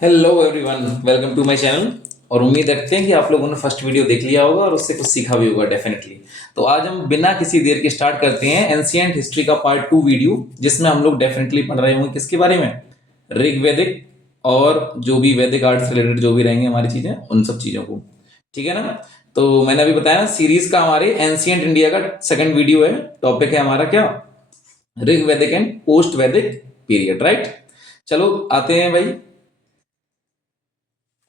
Hello everyone, welcome to my channel. और उम्मीद रखते हैं कि आप लोगों ने फर्स्ट वीडियो देख लिया होगा और उससे कुछ सीखा भी होगा डेफिनेटली। तो आज हम बिना किसी देर के स्टार्ट करते हैं एंशिएंट हिस्ट्री का पार्ट 2 वीडियो, जिसमें हम लोग डेफिनेटली पढ़ रहे होंगे किसके बारे में। ऋग्वैदिक और जो भी वैदिक आर्ट से रिलेटेड जो भी रहेंगे हमारी चीजें, उन सब चीजों को। ठीक है ना। तो मैंने अभी बताया सीरीज का हमारे एंशिएंट इंडिया का सेकंड वीडियो है। टॉपिक है हमारा क्या, ऋग्वैदिक एंड पोस्ट वैदिक पीरियड, राइट। चलो आते हैं भाई।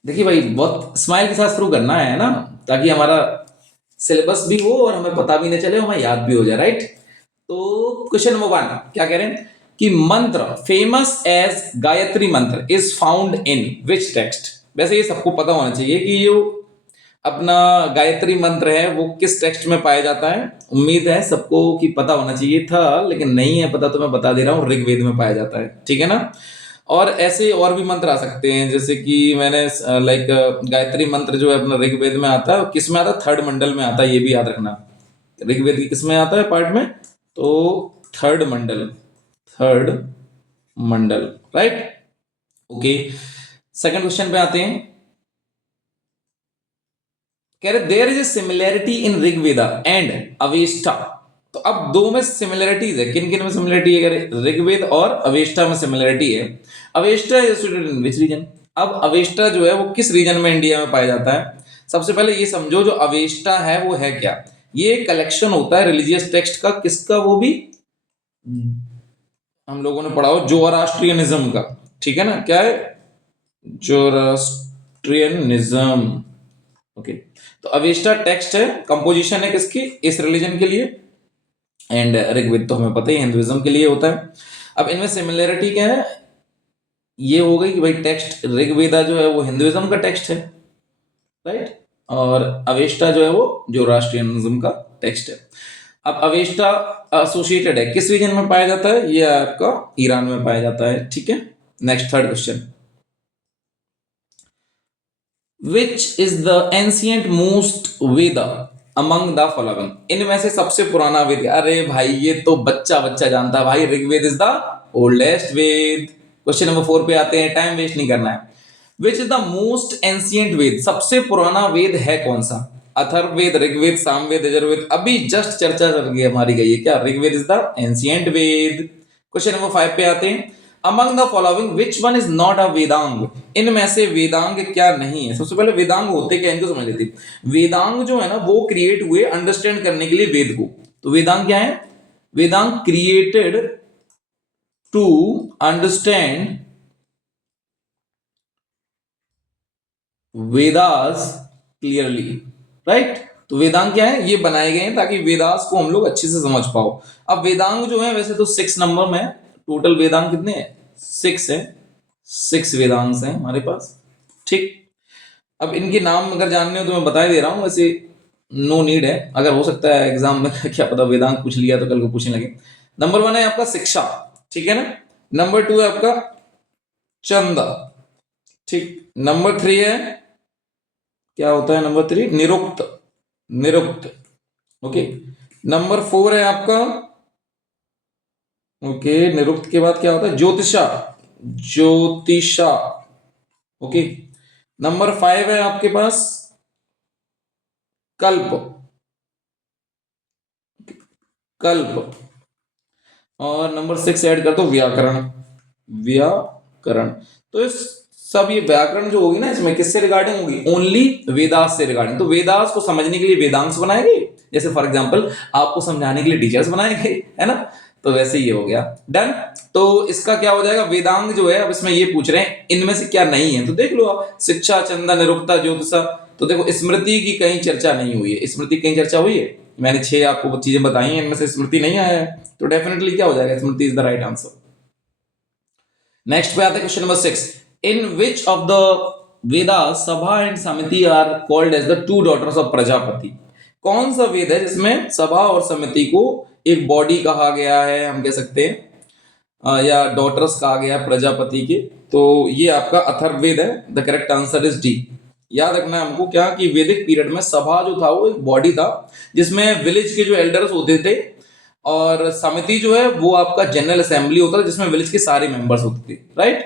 देखिए भाई, बहुत स्माइल के साथ शुरू करना है ना, ताकि हमारा सिलेबस भी हो और हमें पता भी नहीं चले, हमें याद भी हो जाए, राइट। तो क्वेश्चन नंबर 1 क्या कह रहे हैं कि मंत्र फेमस एज गायत्री मंत्र is found in which text. वैसे ये सबको पता होना चाहिए कि जो अपना गायत्री मंत्र है वो किस टेक्स्ट में पाया जाता है। उम्मीद है सबको कि पता होना चाहिए था, लेकिन नहीं है पता तो मैं बता दे रहा हूँ, ऋग्वेद में पाया जाता है। ठीक है ना। और ऐसे और भी मंत्र आ सकते हैं, जैसे कि मैंने लाइक गायत्री मंत्र जो है अपना ऋग्वेद में आता है, किस में आता है, थर्ड मंडल में आता है, ये भी याद रखना। ऋग्वेद की किस में आता है पार्ट में, तो third mandal, third mandal, right. Okay, second question पे आते हैं। कह रहे there is a similarity in Rigveda and Avesta. तो अब दो में सिमिलैरिटीज है, किन किन में सिमिलैरिटी है, कह रहे ऋग्वेद और अवेस्टा में सिमिलैरिटी है। Avesta is situated in which region. अब अवेस्टा जो है वो किस रीजन में इंडिया में पाया जाता है। सबसे पहले ये समझो जो अवेस्टा है वो है क्या। ये कलेक्शन होता है रिलीजियस टेक्स्ट का, किसका, वो भी हम लोगों ने पढ़ा हो, जोरास्ट्रियनिज्म का। ठीक है ना, क्या है, जोरास्ट्रियनिज्म। ओके। तो अवेस्टा टेक्स्ट है, कंपोजिशन है किसकी, इस रिलीजन के लिए। एंड ऋग्वेद तो हमें पता ही हिंदुइज्म के लिए होता है। अब इनमें सिमिलरिटी क्या है, ये हो गई कि भाई टेक्स्ट ऋग्वेदा जो है वो हिंदुइज्म का टेक्स्ट है, राइट। और अवेस्टा जो है वो जोरास्ट्रियनिज्म का टेक्स्ट है। अब अवेस्टा एसोसिएटेड है किस रीजन में पाया जाता है, ये आपका ईरान में पाया जाता है। ठीक है। Next third question, which is the ancient most Veda among the following. इनमें से सबसे पुराना वेद, अरे भाई ये तो बच्चा बच्चा जानता है भाई, Rigveda is the oldest Veda. Question number 4 पे आते हैं, टाइम वेस्ट नहीं करना है। Which is the most ancient Veda, सबसे पुराना वेद है कौन सा। अथर्ववेद, ऋग्वेद, सामवेद, यजुर्वेद। अभी जस्ट चर्चा चल गई हमारी गई है क्या, Rigveda is the ancient Veda. Question number 5 पे आते हैं, among the following which one is not a Vedanga. इनमें से वेदांग क्या नहीं है। सबसे पहले वेदांग होते क्या, इनको समझ लेते। वेदांग जो है ना वो क्रिएट हुए अंडरस्टैंड करने के लिए वेद को। तो वेदांग क्या है, Vedanga created to understand Vedas clearly, right. तो वेदांग क्या है, ये बनाए गए हैं ताकि वेदास को हम लोग अच्छे से समझ पाओ। अब वेदांग जो है वैसे तो 6 नंबर में, टोटल वेदांग कितने हैं, 6 है, 6 वेदांग हैं हमारे पास। ठीक। अब इनके नाम अगर जानने हो तो मैं बता ही दे रहा हूं, वैसे नो नीड है, अगर हो सकता है एग्जाम में क्या पता वेदांग पूछ लिया तो कल को पूछने लगे। नंबर 1 है आपका शिक्षा, ठीक है ना। नंबर 2 है आपका चंदा, ठीक। नंबर 3 है, क्या होता है नंबर 3, निरुक्त, निरुक्त। ओके। नंबर 4 है आपका, ओके, निरुक्त के बाद क्या होता है, ज्योतिषा, ज्योतिषा। ओके। नंबर 5 है आपके पास कल्प, कल्प। और नंबर 6 ऐड कर दो व्याकरण, व्याकरण। तो इस सब ये व्याकरण जो होगी ना इसमें किससे रिगार्डिंग होगी, ओनली वेदास से रिगार्डिंग। तो वेदास को समझने के लिए वेदांश बनाए गए, जैसे फॉर एग्जांपल आपको समझाने के लिए टीचर्स बनाए गए, है ना। तो वैसे ये हो गया डन। तो इसका क्या हो जाएगा, वेदांग जो है, अब इसमें ये पूछ रहे हैं इनमें से क्या नहीं है, तो देख लो आप, शिक्षा, चंदा, निरुक्ता, ज्योतिषा। तो देखो स्मृति की कहीं चर्चा नहीं हुई है, स्मृति की कहीं चर्चा हुई है, मैंने 6 आपको चीजें बताई हैं, इनमें से स्मृति नहीं आया है, तो डेफिनेटली क्या हो जाएगा, Smriti is the right answer. Next पे आते हैं question number 6, in which of the Vedas sabha and samiti are called as the two daughters of Prajapati. कौन सा वेद है जिसमें सभा और समिति को एक बॉडी कहा गया है, हम कह सकते हैं, या डॉटर्स कहा गया है प्रजापति के। तो ये आपका अथर्ववेद है, the correct answer is D. याद रखना है हमको क्या, कि वैदिक पीरियड में सभा जो था वो एक बॉडी था जिसमें विलेज के जो एल्डर्स होते थे, और समिति जो है वो आपका जनरल असेंबली होता है जिसमें विलेज के सारे मेंबर्स होते थे, राइट।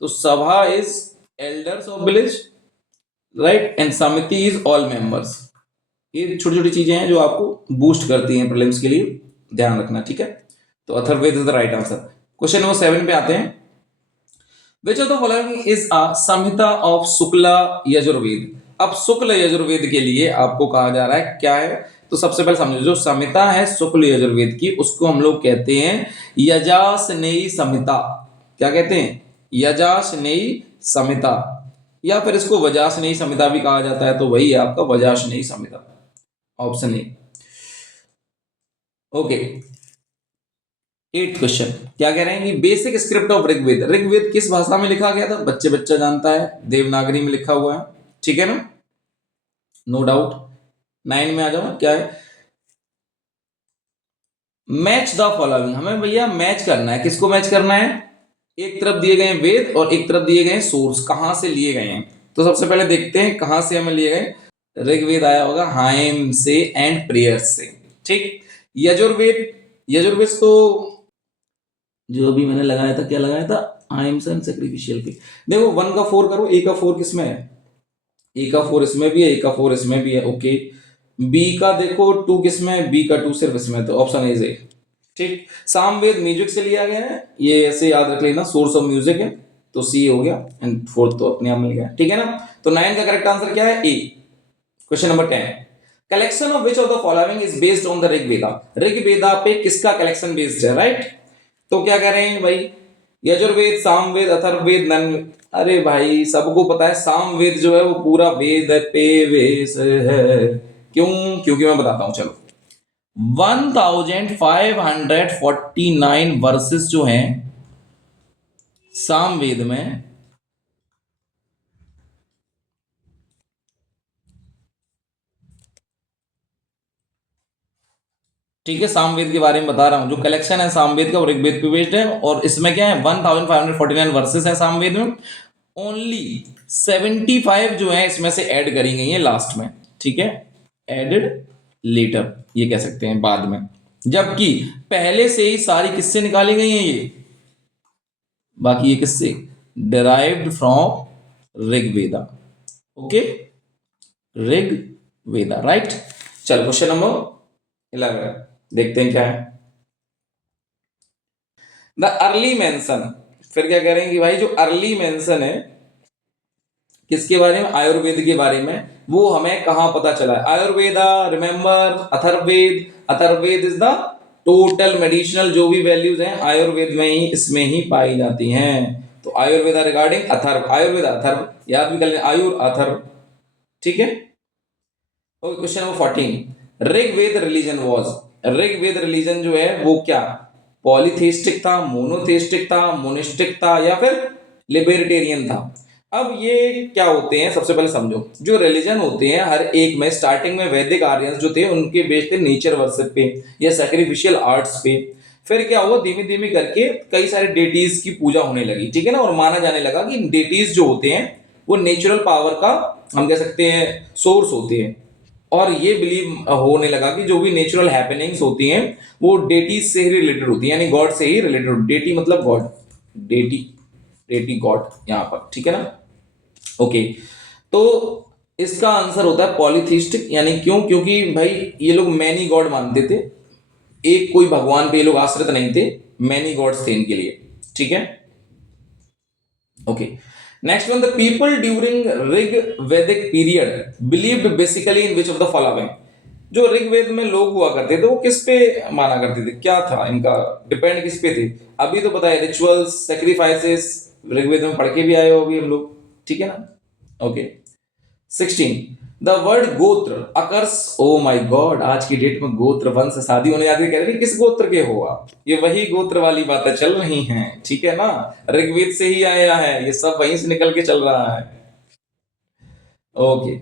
तो सभा is elders of village, right, and समिति इज ऑल मेंबर्स। ये छोटी छोटी चीजें हैं जो आपको बूस्ट करती हैं प्रीलिम्स के लिए, ध्यान रखना, ठीक है। तो Atharvaveda is the right answer. Question number 7 पे आते हैं। विच of the following is a Samhita of Shukla Yajurveda. अब शुक्ल यजुर्वेद के लिए आपको कहा जा रहा है क्या है, तो सबसे पहले समझो, जो संहिता है शुक्ल यजुर्वेद की उसको हम लोग कहते हैं यजासनेयी संहिता। क्या कहते हैं? यजासनेयी संहिता, या फिर इसको वजासनेयी संहिता भी कहा जाता है, तो वही है आपका Vajasaneyi Samhita, option A. Okay, 8th question क्या कह रहे हैं कि basic script of Rigveda. Rigveda किस भाषा में लिखा गया था? बच्चा जानता है, देवनागरी में लिखा हुआ है, ठीक है ना, नो डाउट। 9 में आ जाओ, क्या है? Match the following. हमें भैया मैच करना है, किसको मैच करना है? एक तरफ दिए गए वेद और एक तरफ दिए गए सोर्स, कहां से लिए गए हैं। तो सबसे पहले देखते हैं कहां से हमें लिए गए। ऋग्वेद आया होगा हाइम से एंड प्रेयर्स से, ठीक। यजुर्वेद, यजुर्वेद तो जो अभी मैंने लगाया था, क्या लगाया था? हाइम्स एंड सैक्रिफिशियल पे। देखो 1 का 4 करो, ए का 4 किसमें है? ए का 4 इसमें भी है, ए का 4 इसमें भी है, ओके। बी का देखो 2 किसमें है? बी का 2 सिर्फ इसमें है, तो ऑप्शन ए। ठीक, सामवेद म्यूजिक से लिया गया है, ये ऐसे याद रख लेना, सोर्स ऑफ म्यूजिक है, तो सी हो गया, एंड 4th तो अपने आप मिल गया, ठीक है ना। तो 9 का करेक्ट आंसर क्या है? A. Question number 10, collection of which of the following is based on the Rigveda. Rigveda पे किसका कलेक्शन बेस्ड है, राइट। तो क्या कह रहे हैं भाई? यजुर्वेद, सामवेद, अथर्ववेद, नन। अरे भाई सबको पता है सामवेद जो है वो पूरा वेद पे वेश है। क्यों? क्योंकि मैं बताता हूं, चलो। 1549 वर्सेस जो हैं सामवेद में, ठीक है, सामवेद के बारे में बता रहा हूं। जो कलेक्शन है सामवेद का वो ऋग्वेद पे बेस्ड है, और इसमें क्या है 1549 वर्सेस है सामवेद में। ओनली 75 जो है इसमें से ऐड करी गई है लास्ट में, ठीक है, एडेड लेटर, ये कह सकते हैं बाद में, जबकि पहले से ही सारी किससे निकाली गई हैं ये, बाकी ये किससे? Derived from Rigveda, okay, Rigveda, right. चलो क्वेश्चन नंबर 11 देखते हैं क्या है। द अर्ली मेंशन, फिर क्या कह रहे हैं कि भाई जो अर्ली मेंशन है किसके बारे में? आयुर्वेद के बारे में, वो हमें कहां पता चला है? Ayurveda, remember, Atharvaveda. Atharvaveda is the total medicinal जो भी वैल्यूज हैं आयुर्वेद में ही, इसमें ही पाई जाती हैं। तो आयुर्वेदा रिगार्डिंग अथर्व, आयुर्वेदा अथर्व, याद भी कर लें, आयुर अथर्व, ठीक है। Okay, question number 14, Rigveda religion was. Rigveda religion जो है वो क्या? पॉलीथेइस्टिक था, मोनोथेइस्टिक था, मोनिस्टिक था, या फिर लिबर्टेरियन था। अब ये क्या होते हैं, सबसे पहले समझो, जो रिलीजन होते हैं हर एक में, स्टार्टिंग में वैदिक आर्यंस जो थे उनके बेस्ड थे नेचर वर्शिप पे या सैक्रिफिशियल आर्ट्स पे। फिर क्या हुआ, धीमे धीमे करके कई सारे डेटीज की पूजा होने लगी, ठीक है ना, और माना जाने लगा कि डेटीज जो होते हैं वो नेचुरल पावर का, हम कह सकते हैं, सोर्स होते हैं। और ये बिलीव होने लगा कि जो भी नेचुरल हैपनिंग्स होती हैं वो डेटीज से ही रिलेटेड होती है, यानी गॉड से ही रिलेटेड। डेटी मतलब गॉड, डेटी, डेटी गॉड यहाँ पर, ठीक है ना। ओके, तो इसका आंसर होता है पॉलीथीस्टिक, यानी क्यों? क्योंकि भाई ये लोग मैनी गॉड मानते थे, एक कोई भगवान पे ये लोग आश्रित नहीं थे, मैनी गॉड्स थे इनके लिए, ठीक है। Okay, next one, the people during Rig Vedic period believed basically in which of the following. जो ऋग्वेद में लोग हुआ करते थे वो किस पे माना करते थे, क्या था इनका, डिपेंड किस पे थे? अभी तो पता है, रिचुअल्स, सेक्रीफाइसेस, ऋग्वेद में पढ़ के भी आए हो अभी हम लोग, ठीक है ना। ओके, 16, द वर्ड गोत्र अकर्स, ओ माय गॉड, आज की डेट में गोत्र वंश से शादी होने जाती है, कह रहे हैं किस गोत्र के हो आप, ये वही गोत्र वाली बातें चल रही हैं, ठीक है ना। ऋग्वेद से ही आया है, ये सब वहीं से निकल के चल रहा है। Okay,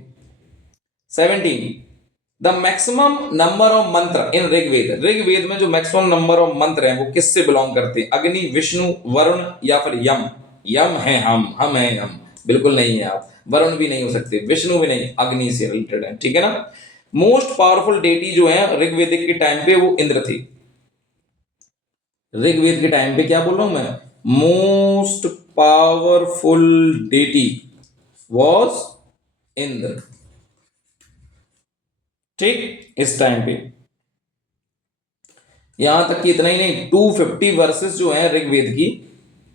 17, the maximum number of मंत्र इन ऋग्वेद। ऋग्वेद में जो मैक्सिमम नंबर ऑफ मंत्र हैं वो किससे बिलोंग करते हैं? अग्नि, विष्णु, वरुण, या फिर यम। यम है हम हैं यम, बिल्कुल नहीं है आप। वरुण भी नहीं हो सकते, विष्णु भी नहीं, अग्नि से रिलेटेड है, ठीक है ना। मोस्ट पावरफुल डेटी जो है ऋग्वेदिक के टाइम पे वो इंद्र थी। ऋग्वेद के टाइम पे क्या बोल रहा हूं मैं? Most powerful deity was Indra. ठीक, इस टाइम पे यहां तक कि इतना ही नहीं, 250 वर्सेस जो है ऋग्वेद की,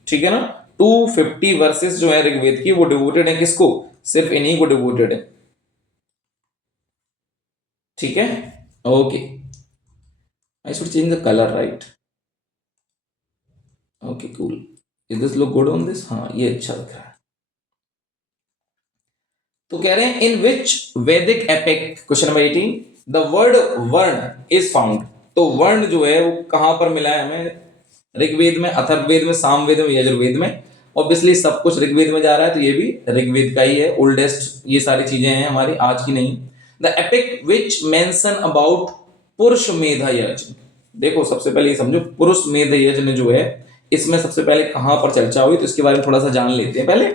ठीक है ना, 250 वर्सेस जो है ऋग्वेद की वो डिवोटेड है किसको, सिर्फ इन्हीं को डिवोटेड है। ठीक है, okay. I should change the colour, right? Okay cool, is this look good on this? हाँ, ये अच्छा लग रहा है। तो कह रहे हैं इन विच वैदिक epic, question number 18, the word वर्ण इज फाउंड। तो वर्ण जो है वो कहां पर मिला है हमें? ऋग्वेद में, अथर्ववेद में, सामवेद में, यजुर्वेद में। ऑब्वियसली सब कुछ ऋग्वेद में जा रहा है तो ये भी ऋग्वेद का ही है, ओल्डेस्ट ये सारी चीजें हैं हमारी, आज की नहीं। The epic which mention about पुरुष मेधा यज्ञ। देखो सबसे पहले ये समझो, पुरुष मेध यज्ञ जो है इसमें सबसे पहले कहां पर चर्चा हुई, तो इसके बारे में थोड़ा सा जान लेते हैं पहले।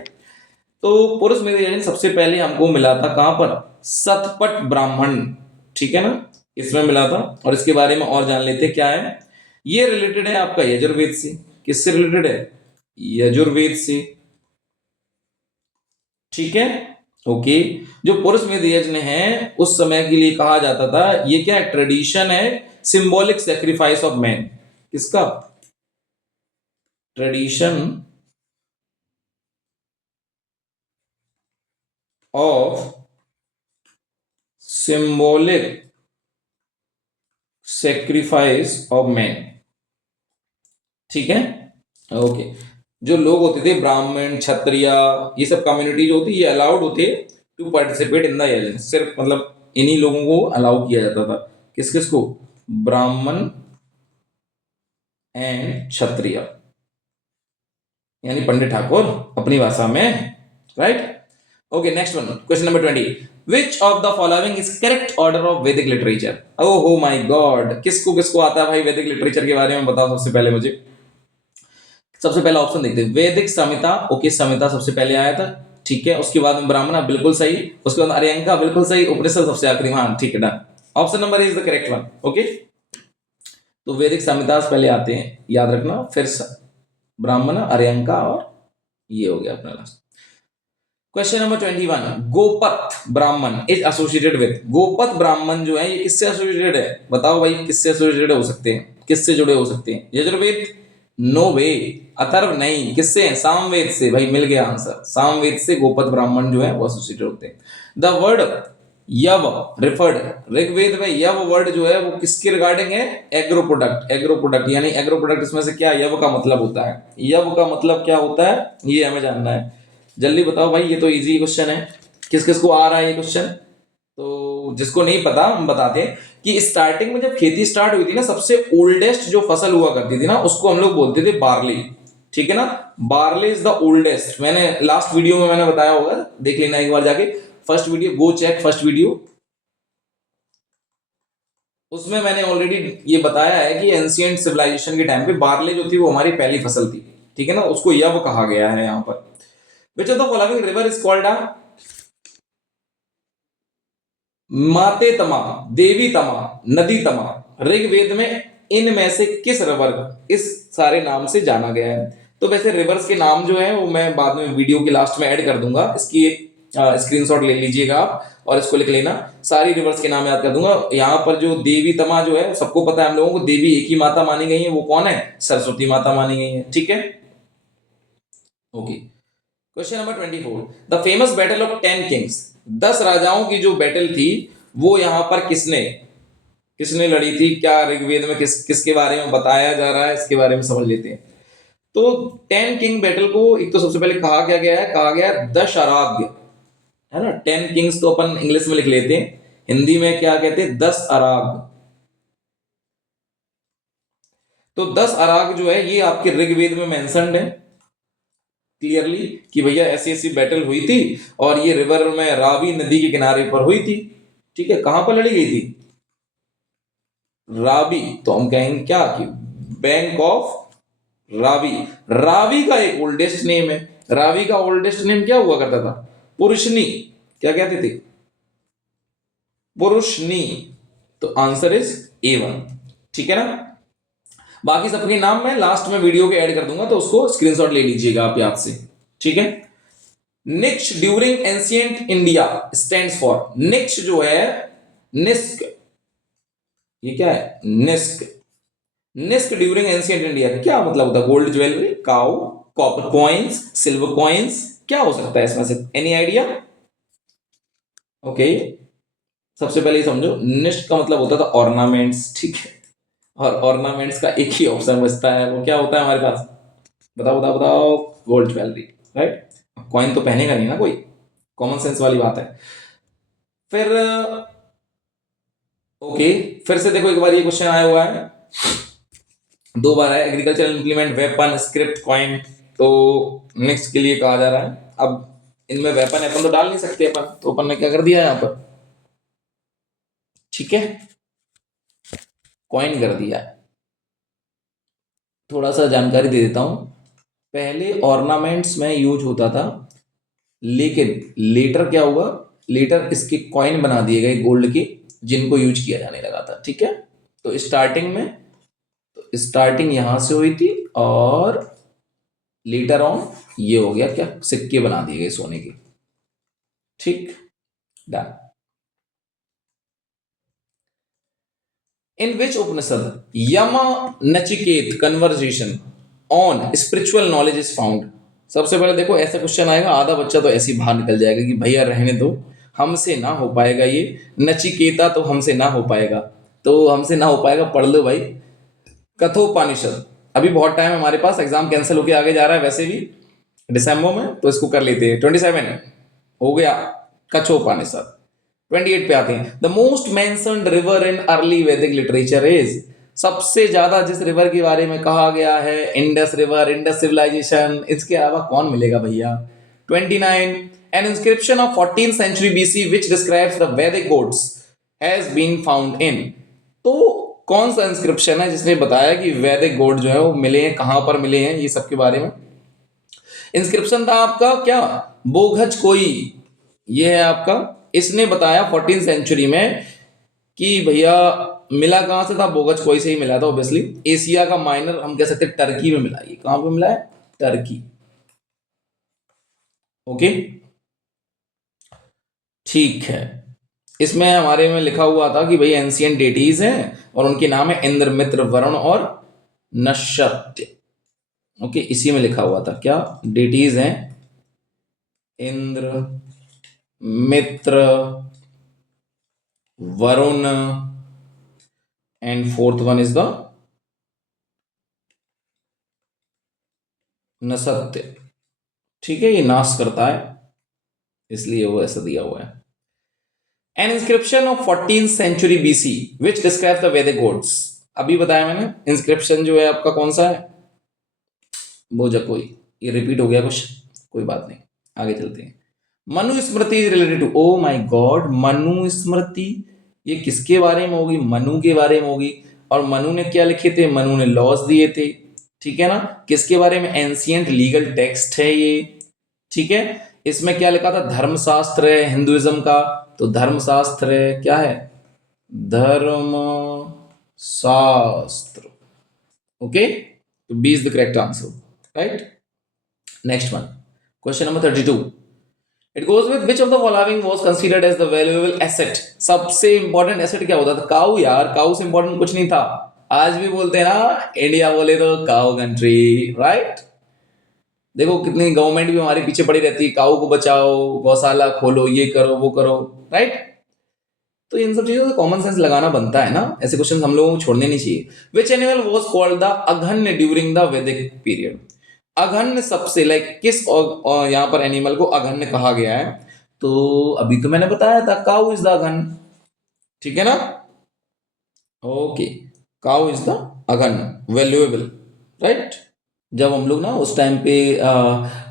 तो पुरुष मेध यज्ञ सबसे पहले हमको मिला था कहां पर? सतपट ब्राह्मण, ठीक है ना, इसमें मिला था। और इसके बारे में और जान लेते हैं क्या है। ये रिलेटेड है आपका यजुर्वेद से। किससे रिलेटेड है? यजुर्वेद से। ठीक है, ओके। जो पुरुष मेध यज्ञ है उस समय के लिए कहा जाता था, ये क्या है? ट्रेडिशन है, सिंबॉलिक सेक्रीफाइस ऑफ मैन। किसका? Tradition of symbolic sacrifice of man. ठीक है, ओके। जो लोग होते थे ब्राह्मण, क्षत्रिय, ये सब कम्युनिटी जो होती है, ये अलाउड होते टू पार्टिसिपेट इन द यज्ञ। सिर्फ मतलब इन्हीं लोगों को अलाउ किया जाता था। किस किस को? ब्राह्मण एंड क्षत्रिय, यानी पंडित ठाकुर अपनी भाषा में, right? Okay, next one, question number 20, which of the following is correct order of वैदिक लिटरेचर? ओह माय गॉड, किसको किसको आता है भाई वैदिक लिटरेचर के बारे में बताओ सबसे पहले मुझे। सबसे पहला ऑप्शन देखते हैं, वैदिक संहिता। ओके, संहिता सबसे पहले आया था, ठीक है। उसके बाद में ब्राह्मण, बिल्कुल सही। उसके बाद अर्यंका, बिल्कुल सही। उपनिषद सबसे आखिरी, हाँ ठीक है, done. Option number is the correct one. Okay, तो वैदिक संहिता पहले आते हैं, याद रखना। फिर ब्राह्मण, अर्यंका, और ये हो गया अपना लास्ट। क्वेश्चन नंबर 21, गोपथ ब्राह्मण इज एसोसिएटेड विद। गोपथ ब्राह्मण जो है ये किससे एसोसिएटेड है? बताओ भाई, किससे एसोसिएटेड हो सकते हैं, किससे जुड़े हो सकते हैं? यजुर्वेद? नो वे। अथर्व? नहीं। किससे? सामवेद से। भाई मिल गया आंसर, सामवेद से गोपथ ब्राह्मण जो है वो एसोसिएटेड होते हैं। द वर्ड यव रिफर्ड, ऋग्वेद में यव वर्ड जो है वो किसके रिगार्डिंग है? Agro product. एग्रो प्रोडक्ट यानी एग्रो प्रोडक्ट, इसमें से क्या यव का मतलब होता है? यव का मतलब क्या होता है ये हमें जानना है। जल्दी बताओ भाई, ये तो इजी क्वेश्चन है। किस किस को आ रहा है ये क्वेश्चन? तो जिसको नहीं पता हम बताते हैं कि स्टार्टिंग में जब खेती स्टार्ट हुई थी ना, सबसे ओल्डेस्ट जो फसल हुआ करती थी ना उसको हम लोग बोलते थे बार्ली। ठीक है ना, बार्ली इज द ओल्डेस्ट। मैंने लास्ट वीडियो में मैंने बताया होगा, देख लेना एक बार जाके, first video, go check first video. उसमें मैंने ऑलरेडी ये बताया है कि एंशिएंट सिविलाइजेशन के टाइम पे बार्ली जो थी वो हमारी पहली फसल थी। ठीक है ना, उसको यव कहा गया है यहाँ पर। विच of the following river is called a माते तमा, देवी तमा, नदी तमा? ऋग्वेद में इनमें से किस रिवर इस सारे नाम से जाना गया है? तो वैसे रिवर्स के नाम जो है वो मैं बाद में वीडियो के लास्ट में ऐड कर दूंगा, इसकी एक स्क्रीनशॉट ले लीजिएगा आप और इसको लिख लेना। सारी रिवर्स के नाम याद कर दूंगा। यहाँ पर जो देवी तमा जो है सबको पता है हम लोगों को, देवी एक ही माता मानी गई है, वो कौन है? सरस्वती माता मानी गई है। ठीक है, okay. Question number 24, the famous battle of 10 Kings, 10 राजाओं की जो बैटल थी वो यहां पर किसने किसने लड़ी थी? क्या ऋग्वेद में किसके बारे में बताया जा रहा है, इसके बारे में समझ लेते हैं। तो 10 किंग बैटल को एक तो सबसे पहले कहा क्या गया है? कहा गया दश अराग्य, है ना। 10 किंग्स तो अपन इंग्लिश में लिख लेते हैं, हिंदी में क्या कहते हैं? 10 अराग। तो 10 अराग जो है ये आपके ऋग्वेद में मेंशन्ड है क्लियरली कि भैया ऐसी ऐसी बैटल हुई थी और ये रिवर में रावी नदी के किनारे पर हुई थी। ठीक है, कहां पर लड़ी गई थी? रावी। तो हम कहेंगे क्या कि बैंक ऑफ रावी। रावी का एक ओल्डेस्ट नेम है। रावी का ओल्डेस्ट नेम क्या हुआ करता था? पुरुषनी। क्या कहते थे? पुरुषनी। तो आंसर इज A1। ठीक है ना, बाकी सबके नाम मैं लास्ट में वीडियो के ऐड कर दूंगा, तो उसको स्क्रीनशॉट ले लीजिएगा आप याद से। ठीक है, निक्ष during ancient India stands for, निक्ष जो है, निस्क, ये क्या है, निस्क, निस्क ड्यूरिंग एंशियंट इंडिया क्या मतलब होता है? Gold jewellery, cow, copper coins, silver coins, क्या हो सकता है इसमें से? Any idea? ओके, सबसे पहले समझो, निष्ठ का मतलब होता था ऑर्नामेंट्स, ठीक है, और ऑर्नामेंट्स का एक ही ऑप्शन बचता है, वो क्या होता है हमारे पास? बताओ बताओ बताओ, गोल्ड ज्वेलरी, राइट। कॉइन तो पहनेगा नहीं ना कोई, कॉमन सेंस वाली बात है। फिर ओके, फिर से देखो, एक बार ये क्वेश्चन आया हुआ है, दो बार है, agriculture implement weapon script coin, तो नेक्स्ट के लिए कहा जा रहा है। अब इनमें वेपन अपन तो डाल नहीं सकते अपन, तो अपन ने क्या कर दिया यहाँ पर, ठीक है, कॉइन कर दिया। थोड़ा सा जानकारी दे देता हूं, पहले ऑर्नामेंट्स में यूज होता था, लेकिन लेटर क्या हुआ, लेटर इसके कॉइन बना दिए गए गोल्ड के, जिनको यूज किया जाने लगा था, ठीक है। तो स्टार्टिंग में, तो स्टार्टिंग यहां से हुई थी, और लेटर ऑन ये हो गया क्या, सिक्के बना दिए गए सोने के, ठीक, done. In which Upanishad Yama Nachiketa conversation on spiritual knowledge is found? सबसे पहले देखो, ऐसा क्वेश्चन आएगा, आधा बच्चा तो ऐसे ही बाहर निकल जाएगा कि भैया रहने दो, हमसे ना हो पाएगा ये, नचिकेता तो हमसे ना हो पाएगा, तो हमसे ना हो पाएगा, पढ़ लो भाई, कठोपनिषद। अभी बहुत टाइम हमारे पास, एग्जाम कैंसिल होके आगे जा रहा है वैसे भी दिसंबर में, तो इसको कर लेते हैं, 27 हो गया, कठोपनिषद। 28 पे आते हैं, the most mentioned river in early वैदिक लिटरेचर इज, सबसे ज्यादा जिस रिवर के बारे में कहा गया है, इंडस रिवर, इंडस सिविलाइजेशन, इसके अलावा कौन मिलेगा भैया? 29, N inscription of 14th century BC which describes the Vedic gods has been found in, तो कौन सा इंस्क्रिप्शन है जिसने बताया कि वैदिक गॉड जो है वो मिले हैं, कहां पर मिले हैं, ये सब के बारे में। इंस्क्रिप्शन था आपका क्या, बोघज कोई, ये है आपका, इसने बताया 14th सेंचुरी में कि भैया मिला कहां से था, बोगज कोई से ही मिला था ऑब्वियसली, एशिया का माइनर हम कह सकते हैं टर्की में मिला, ये कहां पे मिला है, टर्की, ओके, ठीक है। इसमें हमारे में लिखा हुआ था कि भाई एंशियंट डेटीज हैं, और उनके नाम है इंद्र, मित्र, वरुण और नक्षत्र, ओके, इसी में लिखा हुआ था क्या, डेटीज हैं Indra, Mitra, Varuna, and fourth one is the Nasatya, ठीक है, ये नाश करता है, इसलिए वो ऐसा दिया हुआ है। N inscription of 14th century BC which describes the Vedic gods, अभी बताया मैंने, इंस्क्रिप्शन जो है आपका कौन सा है, बोझा कोई, ये रिपीट हो गया कुछ, कोई बात नहीं, आगे चलते हैं। Manu Smriti is related to, oh my god, Manu Smriti, ये किसके बारे में होगी, मनु के बारे में होगी, और मनु ने क्या लिखे थे, मनु ने लॉज दिए थे, ठीक है ना, किसके बारे में, एंशियंट लीगल टेक्स्ट है ये, ठीक है। इसमें क्या लिखा था, धर्मशास्त्र है हिंदुइज्म का, तो धर्मशास्त्र है, क्या है, धर्म शास्त्र, ओके, तो B is the correct answer, right. Next one, question number 32, it goes with which of the following was considered as the valuable asset, सबसे इंपॉर्टेंट एसेट क्या होता था, काऊ यार, काऊ से इंपॉर्टेंट कुछ नहीं था, आज भी बोलते हैं ना, इंडिया बोले तो काऊ कंट्री, राइट। देखो कितनी गवर्नमेंट भी हमारे पीछे पड़ी रहती है, काऊ को बचाओ, गौशाला खोलो, ये करो वो करो, राइट। तो इन सब चीजों से कॉमन सेंस लगाना बनता है ना, ऐसे क्वेश्चन हम लोगों को छोड़ने नहीं चाहिए। Which animal was called the aghanya during the Vedic period, aghanya सबसे, लाइक किस यहाँ पर एनिमल को अघन्य कहा गया है, तो अभी तो मैंने बताया था, काऊ इज द अघन्य, ठीक है ना, okay, cow is the aghanya, valuable, right. जब हम लोग ना उस टाइम पे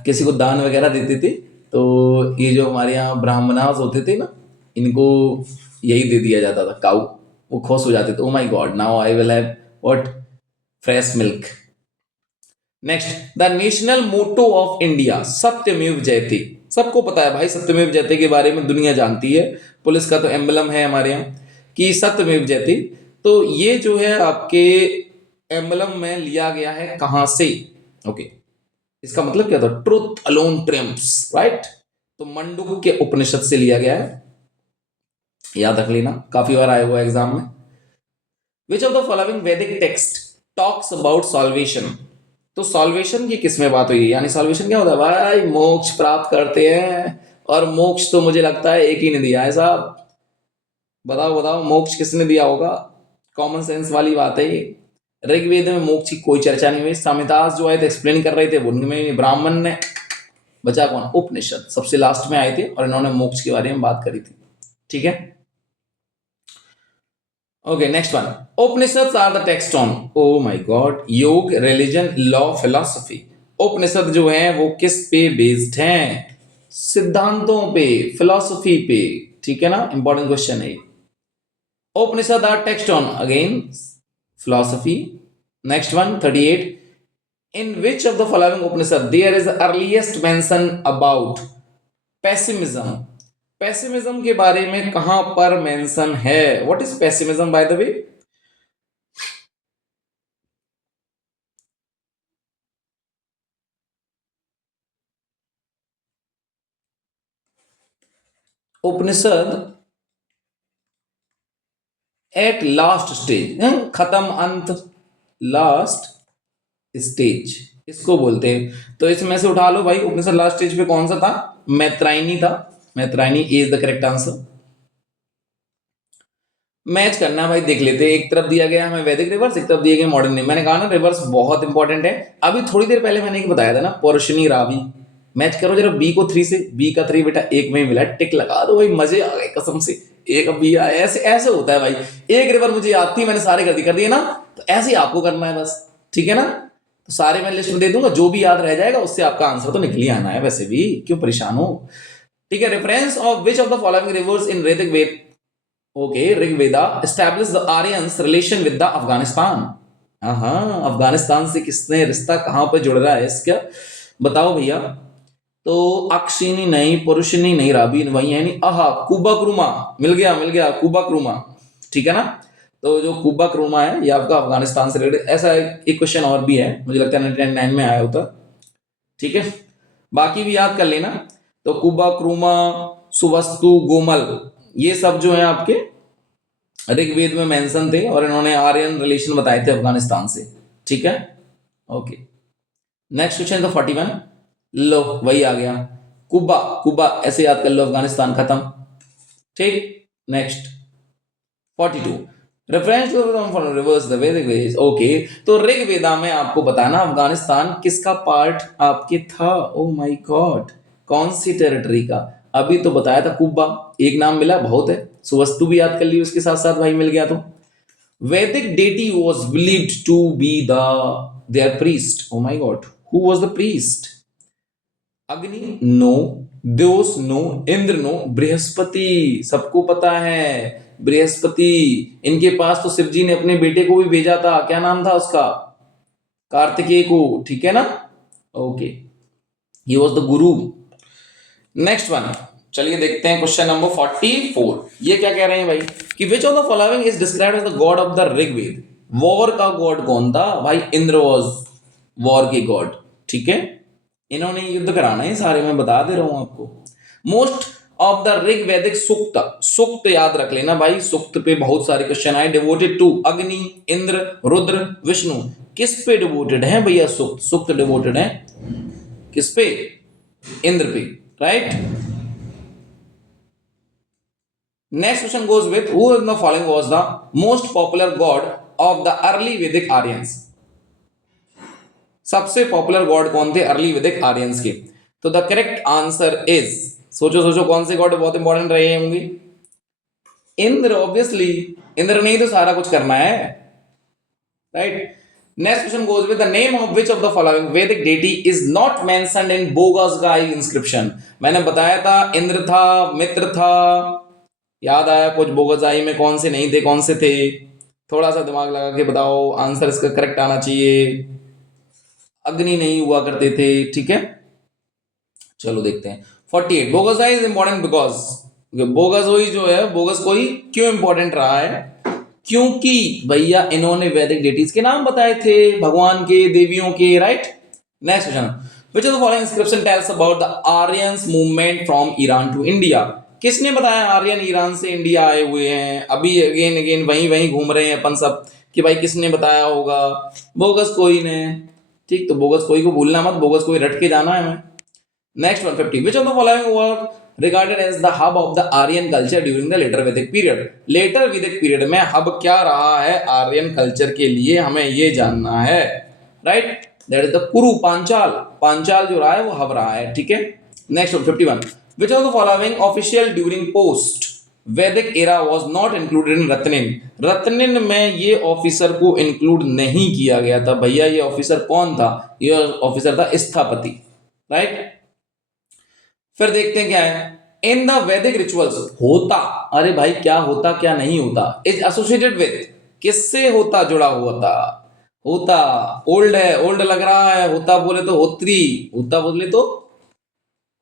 किसी को दान वगैरह देते थे, तो ये जो हमारे यहाँ ब्राह्मणास होते थे ना, इनको यही दे दिया जाता था, काऊ, वो खुश हो जाते थे, oh my god, now I will have what, fresh milk. Next, the national motto of India Satyameva Jayate, सबको पता है भाई सत्यमेव जयते के बारे में, दुनिया जानती है, पुलिस का तो एम्बलम है हमारे यहाँ कि सत्यमेव जयते, तो ये जो है आपके एम्बलम में लिया गया है कहां से, ओके, इसका मतलब क्या था, ट्रुथ अलोन ट्रिम्प्स, राइट, तो मंडूक के उपनिषद से लिया गया है, याद रख लेना, काफी बार आया हुआ एग्जाम में। विच ऑफ द फॉलोइंग वैदिक टेक्स्ट टॉक्स अबाउट सॉल्वेशन। तो सॉल्वेशन की किस में बात हुई, यानी सॉल्वेशन क्या होता है भाई, मोक्ष प्राप्त करते हैं। और मोक्ष तो मुझे लगता है एक ही ने दिया है साहब, बताओ बताओ मोक्ष किसने दिया होगा, कॉमन सेंस वाली बात है ये। ऋग्वेद में मोक्ष की कोई चर्चा नहीं हुई, संहितास जो आए थे एक्सप्लेन कर रहे थे वो उनमें ब्राह्मण ने, बचा कौन, उपनिषद सबसे लास्ट में आए थे और इन्होंने मोक्ष के बारे में बात करी थी, ठीक है। Okay next one, Upanishad are the text on, oh my god, yoga, religion, law, philosophy. Upanishad जो है वो किस पे बेस्ड हैं, सिद्धांतों पे, फिलॉसफी पे, ठीक है ना, इंपॉर्टेंट क्वेश्चन है। Upanishad are text on again philosophy. Next one, 38. In which of the following Upanishad there is the earliest mention about pessimism? Pessimism के बारे में कहां पर मेंशन है? What is pessimism by the way? Upanishad at last stage, खत्म अंत, last stage इसको बोलते हैं। तो इसमें से उठा लो भाई, उपनिषद लास्ट स्टेज पे कौन सा था, मैत्रायनी था, Maitrayani is the correct answer. Match करना भाई, देख लेते हैं, एक तरफ दिया गया हमें वैदिक रिवर्स, एक तरफ दिए गए मॉडर्न नेम। मैंने कहा ना रिवर्स बहुत इंपॉर्टेंट है, अभी थोड़ी देर पहले मैंने बताया था ना, पोर्शनी रावी। मैच करो जरा बी को 3 से, बी का 3 बेटा एक में ही मिला, टिक लगा दो भाई, मजे आ गए कसम से। एक बी आया, ऐसे ऐसे होता है भाई, एक रिवर मुझे याद थी मैंने सारे कर दिए ना, तो ऐसे ही आपको करना है बस, ठीक है ना। तो सारे मैं लिस्ट में दे दूंगा, जो भी याद रह जाएगा उससे आपका आंसर तो निकल ही आना है, वैसे भी क्यों परेशान हो, ठीक है। Reference of which of the following rivers in Rigveda Veda, okay, Rigveda establish the Aryans relation with the Afghanistan. हाँ, अफगानिस्तान से किसने रिश्ता कहां पर जुड़ रहा है इसका, बताओ भैया। तो अक्षिनी नहीं, पुरुषनी नहीं, राबी वही है नहीं, आहा, कुबा क्रुमा, मिल गया मिल गया, कुबा क्रुमा, ठीक है ना। तो जो कुबा क्रुमा है ये आपका अफगानिस्तान से रिलेटेड, ऐसा एक क्वेश्चन और भी है, मुझे लगता है 1999 में आया होता, ठीक है। बाकी भी याद कर लेना। तो कुबा क्रुमा, सुवस्तु, गोमल, ये सब जो है आपके ऋग्वेद में मेंशन थे और इन्होंने आर्यन रिलेशन बताए थे अफगानिस्तान से, ठीक है। ओके नेक्स्ट क्वेश्चन तो 41, लो वही आ गया, कुबा, कुबा ऐसे याद कर लो, अफगानिस्तान खत्म, ठीक। Next 42, reference to rivers the Vedic Veda, okay. तो ऋग्वेदा में आपको बताना अफगानिस्तान किसका पार्ट आपके था, ओ माय गॉड, कौन सी टेरिटरी का, अभी तो बताया था कुब्बा, एक नाम मिला बहुत है, सुवस्तु भी याद कर ली उसके साथ साथ भाई, मिल गया। तो Vedic deity was believed to be the their priest, oh my god, who was the priest, Agni no, Devas no, Indra no, Brihaspati, सबको पता है बृहस्पति, इनके पास तो शिव जी ने अपने बेटे को भी भेजा था, क्या नाम था उसका, कार्तिकेय को, ठीक है ना, okay, he was the Guru. Next one, चलिए देखते हैं क्वेश्चन नंबर 44, ये क्या कह रहे हैं भाई, कि which of the following is described as the god of the Rigveda. War का गॉड कौन था भाई, इंद्र वाज वॉर के गॉड, ठीक है, इन्होंने युद्ध कराना है सारे, मैं बता दे रहा हूं आपको। मोस्ट ऑफ द ऋग्वेदिक सूक्त, सूक्त याद रख लेना भाई, सूक्त पे बहुत सारे क्वेश्चन आए, डिवोटेड टू अग्नि, इंद्र, रुद्र, विष्णु, किस पे डिवोटेड है भैया, सूक्त, सूक्त डिवोटेड है किस पे, इंद्र पे, right. Next question goes with who in the following was the most popular God of the early वैदिक आर्यंस, सबसे पॉपुलर गॉड कौन थे अर्ली वैदिक आर्यंस के। तो द करेक्ट आंसर इज, सोचो सोचो कौन से गॉड बहुत इंपॉर्टेंट रहे होंगे, इंद्र, ऑब्वियसली इंद्र नहीं तो सारा कुछ करना है, right. Next question goes with the name of which of the following Vedic deity is not mentioned in Boghazkoi inscription. मैंने बताया था इंद्र था, मित्र था, याद आया कुछ, बोगसगाई में कौन से नहीं थे कौन से थे, थोड़ा सा दिमाग लगा के बताओ, आंसर इसका करेक्ट आना चाहिए, अग्नि नहीं हुआ करते थे, ठीक है। चलो देखते हैं 48, बोगसगाई इज इंपॉर्टेंट बिकॉज, बोगसगाई जो है, बोगसगाई क्यों इंपॉर्टेंट रहा है, क्योंकि भैया इन्होंने वैदिक डेटीज के नाम बताए थे, भगवान के, देवियों के, right. Next question, which of the following inscription tells about the Aryans movement from Iran to India? किसने बताया आर्यन ईरान से इंडिया आए हुए हैं? अभी अगेन अगेन वहीं वहीं घूम रहे हैं अपन सब कि भाई किसने बताया होगा? बोगस कोई ने। ठीक, तो बोगस कोई को भूलना मत, बोगस कोई रट के जाना है हमें। Next 150, which of the following work regarded as the hub of the Aryan culture during the later Vedic period? later Vedic period में हब क्या रहा है आर्यन कल्चर के लिए, हमें ये जानना है, राइट? दैट इज द कुरु, पांचाल। पांचाल जो रहा है वो हब रहा है, ठीक है। Next 51, which of the following official during post Vedic era was not included in Ratnin? Ratnin में ये ऑफिसर को इंक्लूड नहीं किया गया था भैया। ये ऑफिसर कौन था? ये ऑफिसर था स्थपति, राइट? फिर देखते हैं क्या है इन द वैदिक रिचुअल्स। होता, अरे भाई क्या होता क्या नहीं होता? इज एसोसिएटेड विद, किससे होता जुड़ा हुआ था? होता ओल्ड है, ओल्ड लग रहा है। होता बोले तो होत्री, होता बोले तो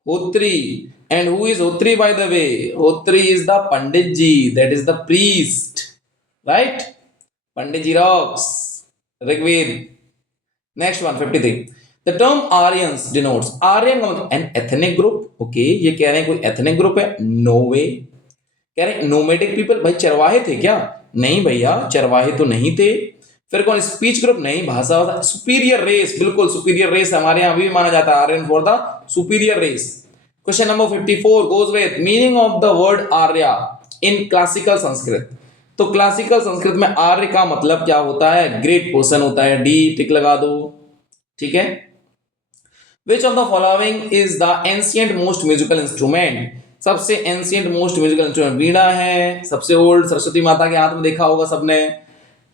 Hotri. And who is Hotri by the way? Hotri is the pandit ji, that is the priest, right? Pandit ji rocks, Rigveda. Next 153, the term Aryans denotes, Aryan का मतलब एन एथनिक ग्रुप। ओके, ये कह रहे हैं कोई एथनिक ग्रुप है? नो वे। कह रहे हैं नोमैडिक पीपल, भाई चरवाहे थे क्या? नहीं भैया, चरवाहे तो नहीं थे। फिर कौन? Speech group? नहीं। भाषा? सुपीरियर रेस, बिल्कुल सुपीरियर रेस हमारे यहां भी माना जाता है Aryan for the superior race. Question number 54 goes with meaning of the word Arya in classical Sanskrit. तो क्लासिकल संस्कृत में आर्य का मतलब क्या होता है? ग्रेट पर्सन होता है। डी टिक लगा दो, ठीक है। Which of the following is the ancient most musical instrument? सबसे एंशियंट मोस्ट म्यूजिकल इंस्ट्रूमेंट वीणा है। सबसे ओल्ड सरस्वती माता के हाथ में देखा होगा सबने।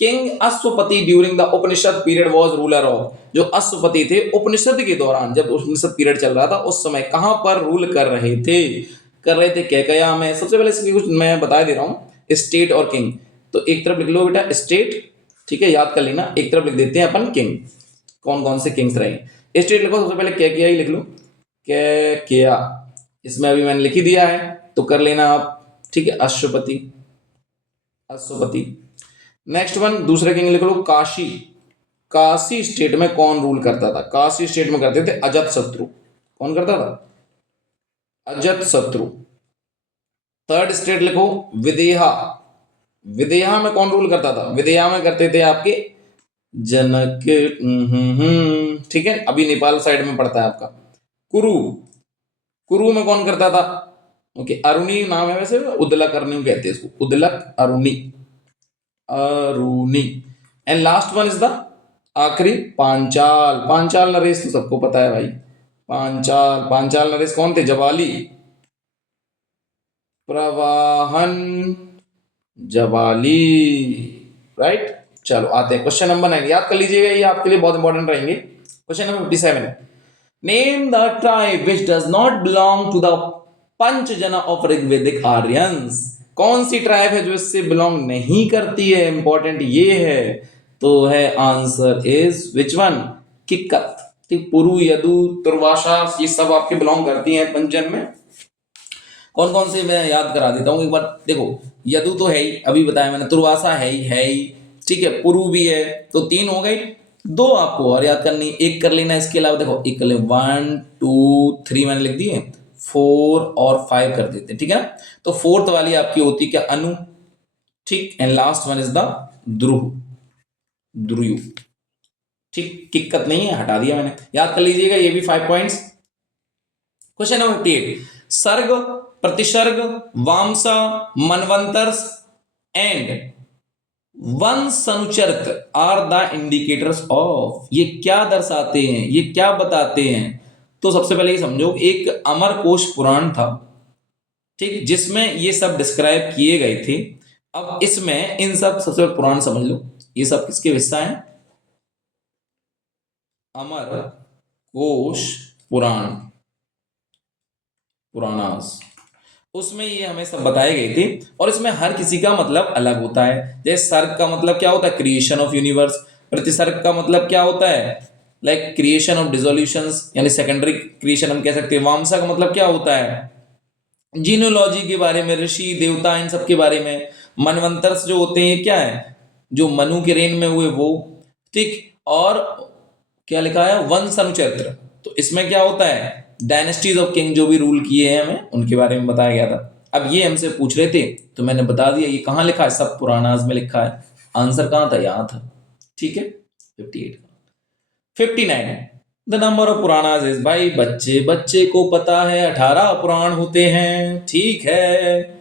King Ashwapati during the Upanishad period was ruler of, जो अश्वपति थे उपनिषद के दौरान, जब उपनिषद पीरियड चल रहा था उस समय कहां पर रूल कर रहे थे? कर रहे थे कैकया में। सबसे पहले इसकी कुछ मैं बता दे रहा हूं, स्टेट और किंग। तो एक तरफ लिख लो बेटा स्टेट, ठीक है, याद कर लेना। एक तरफ लिख देते हैं अपन किंग, कौन कौन से किंग्स रहे। स्टेट लिखो, सबसे पहले कैकया ही लिख लो, कैकया। इसमें अभी मैंने लिख ही दिया है तो कर लेना आप, ठीक है। अश्वपति, अश्वपति। नेक्स्ट वन दूसरे किंग लिख लो काशी। काशी स्टेट में कौन रूल करता था? काशी स्टेट में करते थे अजत शत्रु। कौन करता था? अजत शत्रु। थर्ड स्टेट लिखो विदेहा। विदेहा में कौन रूल करता था? विदेहा में करते थे आपके जनक। ठीक है, अभी नेपाल साइड में पड़ता है आपका। कुरु, कुरु में कौन करता था? ओके, अरुणी नाम है वैसे, उदलक अरुणी कहते हैं इसको, Uddalaka Aruni, Aruni. And last one is the आखिरी पांचाल। पांचाल नरेश तो सबको पता है भाई। पांचाल, पांचाल नरेश कौन थे? जवाली, प्रवाहन जवाली, राइट। चलो आते हैं क्वेश्चन नंबर 9, याद कर लीजिएगा, ये आपके लिए बहुत इंपॉर्टेंट रहेंगे। Question number 57, name the tribe which does not belong to the Panchajana of Rigvedic Aryans. कौन सी ट्राइब है जो इससे बिलोंग नहीं करती है? इंपॉर्टेंट ये है, तो है आंसर इज विच वन? किक्कत। ठीक, पुरु, यदु, तुर्वाशा, ये सब आपके बिलोंग करती हैं पंचजन में। कौन कौन से मैं याद करा देता हूं एक बार। देखो, यदु तो है ही, अभी बताया मैंने। तुर्वासा है ही, ठीक है। पुरु भी है, तो 3 हो गई। 2 आपको और याद करनी, एक कर लेना। इसके अलावा देखो, एक कर ले 1 2 3 मैंने लिख दिए, 4 और 5 कर देते, ठीक है। तो 4th वाली आपकी होती क्या? अनु, ठीक। And last one is the Dhruva, Dhruva, ठीक। किक्कत नहीं है, हटा दिया मैंने, याद कर लीजिएगा ये भी 5 points. Question number 58, Sarga, Pratisarga, Vamsa, Manvantaras and Vamshanucharita are the indicators of. ये क्या दर्शाते हैं, ये क्या बताते हैं? तो सबसे पहले ये समझो, एक अमर कोश पुराण था, ठीक, जिसमें ये सब डिस्क्राइब किए गए थे। अब इसमें इन सब, सबसे पुराण समझ लो, ये सब किसके हिस्सा है? अमर कोश पुराण, पुराणास। उसमें ये हमें सब बताए गए थे, और इसमें हर किसी का मतलब अलग होता है। जैसे सर्ग का मतलब क्या होता है? Creation of universe. प्रतिसर्ग का मतलब क्या होता है? लाइक क्रिएशन ऑफ डिसोल्यूशंस, यानी सेकेंडरी क्रिएशन हम कह सकते हैं। वामसा का मतलब क्या होता है? जीनोलॉजी के बारे में, ऋषि देवता इन सब के बारे में। मनवंतर्स जो होते हैं क्या है? जो मनु के रेन में हुए वो, ठीक। और क्या लिखा है? वंश अनुचरित्र, तो इसमें क्या होता है, डायनेस्टीज ऑफ किंग जो भी रूल किए हैं हमें उनके बारे में बताया गया था। अब ये हमसे पूछ रहे थे तो मैंने बता दिया ये कहाँ लिखा है, सब पुरानाज में लिखा है। आंसर कहाँ था, यहाँ था। ठीक है, 58। 59, the number of Puranas is, भाई बच्चे बच्चे को पता है 18 पुराण होते हैं, ठीक है।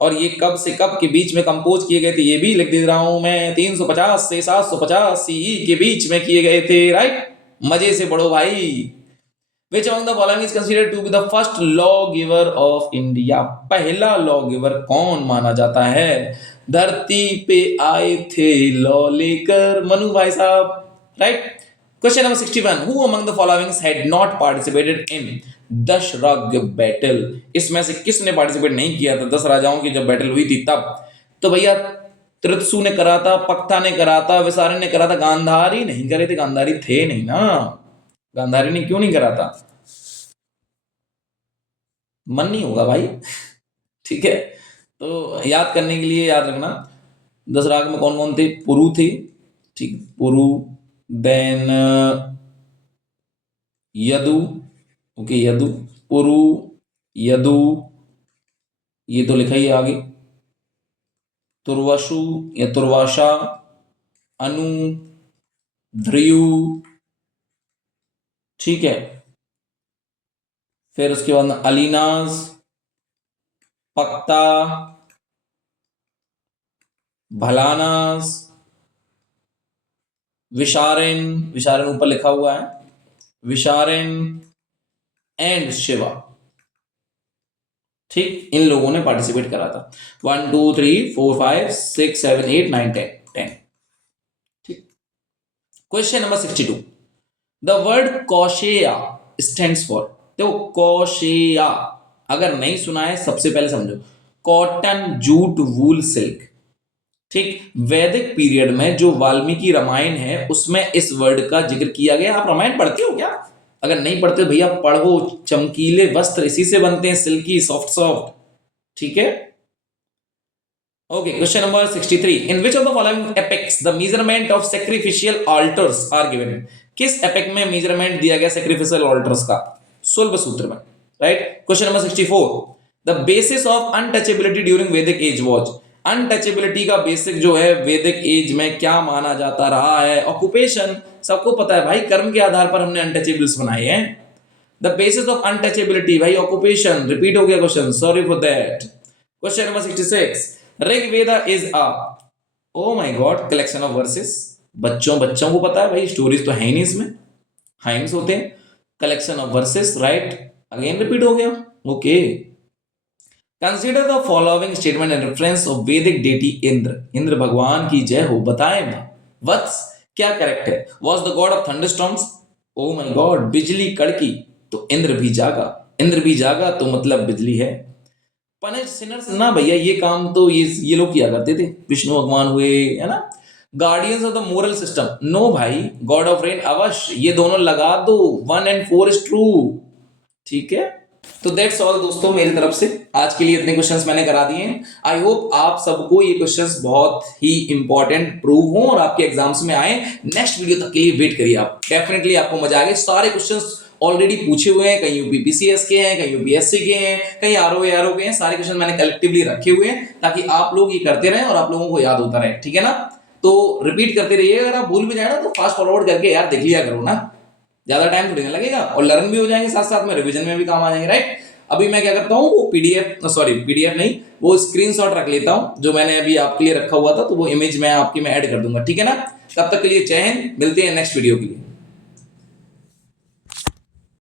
और ये कब से कब के बीच में कंपोज किए गए थे ये भी लिख दे रहा हूं मैं, 350 से 750 सीई के बीच में किए गए थे, राइट। मजे से पढ़ो भाई। Which among the following is considered to be the first lawgiver of India? पहला लॉगिवर कौन माना जाता है? धरती पे आए थे लॉ लेकर मनु भाई साहब, right. Question number 61, who among the following had not participated in Dasharatha battle? इसमें से किसने पार्टिसिपेट नहीं किया था 10 राजाओं की जब बैटल हुई थी तब? तो भैया त्रितसु ने करा था, पक्ता ने करा था, विसारण ने करा था, गांधारी नहीं करे थे, गांधारी थे नहीं ना। गांधारी ने क्यों नहीं करा था? मन नहीं होगा भाई। ठीक है, तो याद करने के लिए याद रखना 10 राग में कौन कौन थे। पुरु थे, ठीक, पुरु, देन यदु, ओके यदु, पुरु, यदु, ये तो लिखा ही है आगे, तुर्वशु या तुर्वाशा, अनु, ध्रियु, ठीक है। फिर उसके बाद अलीनाज, पक्ता, भलानास, विशारेन, विशारेन ऊपर लिखा हुआ है, विशारेन एंड शिवा, ठीक। इन लोगों ने पार्टिसिपेट करा था। 1 2 3 4 5 6 7 8 9 10, ठीक। Question number 62, the word Kausheya stands for, देखो कौशेया अगर नहीं सुना है सबसे पहले समझो, कॉटन, जूट, वूल, सिल्क, ठीक। वैदिक पीरियड में जो वाल्मीकि रामायण है उसमें इस वर्ड का जिक्र किया गया। आप रामायण पढ़ते हो क्या? अगर नहीं पढ़ते भैया पढ़ो, चमकीले वस्त्र इसी से बनते हैं, सिल्की, सॉफ्ट सॉफ्ट, ठीक है। Okay, question number 63, in which of the following epics the measurement of sacrificial altars are given? किस एपिक में मेजरमेंट दिया गया सैक्रिफिशियल ऑल्टर्स का? सुल्ब सूत्र में, right. Question number 64, the basis of untouchability during Vedic age was? Untouchability का basic जो है वैदिक एज में क्या माना जाता रहा है? ऑक्यूपेशन, सबको पता है भाई, कर्म के आधार पर हमने अनटचेबल्स बनाए हैं। द बेसिस ऑफ अनटचेबिलिटी भाई ऑक्यूपेशन, रिपीट हो गया question, sorry for that. Question number 66, Rigveda is a, O my God, collection of versus. बच्चों को पता है भाई, स्टोरीज तो है ही नहीं इसमें, हाइम्स होते हैं। Collection of versus, right, again repeat हो गया, okay. Consider the following statement in reference of वैदिक डेटी इंद्र, इंद्र भगवान की जय हो, बताएं वत्स क्या करेक्ट है? Was the god of thunderstorms, O my God, बिजली कड़की तो इंद्र भी जागा, इंद्र भी जागा तो मतलब बिजली है। पनिश सिनर्स ना भैया, ये काम तो ये लोग किया करते थे, विष्णु भगवान हुए, है ना। Guardians of the moral system, no भाई, गॉड ऑफ रेन अवश्य, ये दोनों लगा दो, 1 and 4 इज ट्रू, ठीक है। तो दैट्स ऑल दोस्तों मेरी तरफ से, आज के लिए इतने क्वेश्चंस मैंने करा दिए हैं। आई होप आप सबको ये क्वेश्चंस बहुत ही इंपॉर्टेंट प्रूव हो और आपके एग्जाम्स में आए। नेक्स्ट वीडियो तक के लिए वेट करिए आप, डेफिनेटली आपको मजा आएगा। सारे क्वेश्चंस ऑलरेडी पूछे हुए हैं, कहीं यूपीपीसीएस के हैं, कहीं यूपीएससी के हैं, कहीं आरओ के हैं, सारे क्वेश्चन मैंने कलेक्टिवली रखे हुए हैं ताकि आप लोग ये करते रहें और आप लोगों को याद होता रहे, ठीक है ना। तो रिपीट करते रहिए, अगर आप भूल भी जाए ना तो फास्ट फॉरवर्ड करके यार देख लिया करो ना, ज्यादा टाइम थोड़ी ना लगेगा और लर्न भी हो जाएंगे, साथ साथ में रिवीजन में भी काम आ जाएंगे, राइट। अभी मैं क्या करता हूँ, वो पीडीएफ नहीं, वो स्क्रीनशॉट रख लेता हूँ जो मैंने अभी आपके लिए रखा हुआ था, तो वो इमेज मैं आपकी में ऐड कर दूंगा, ठीक है ना। तब तक के लिए जय हिंद, मिलते हैं नेक्स्ट वीडियो के लिए।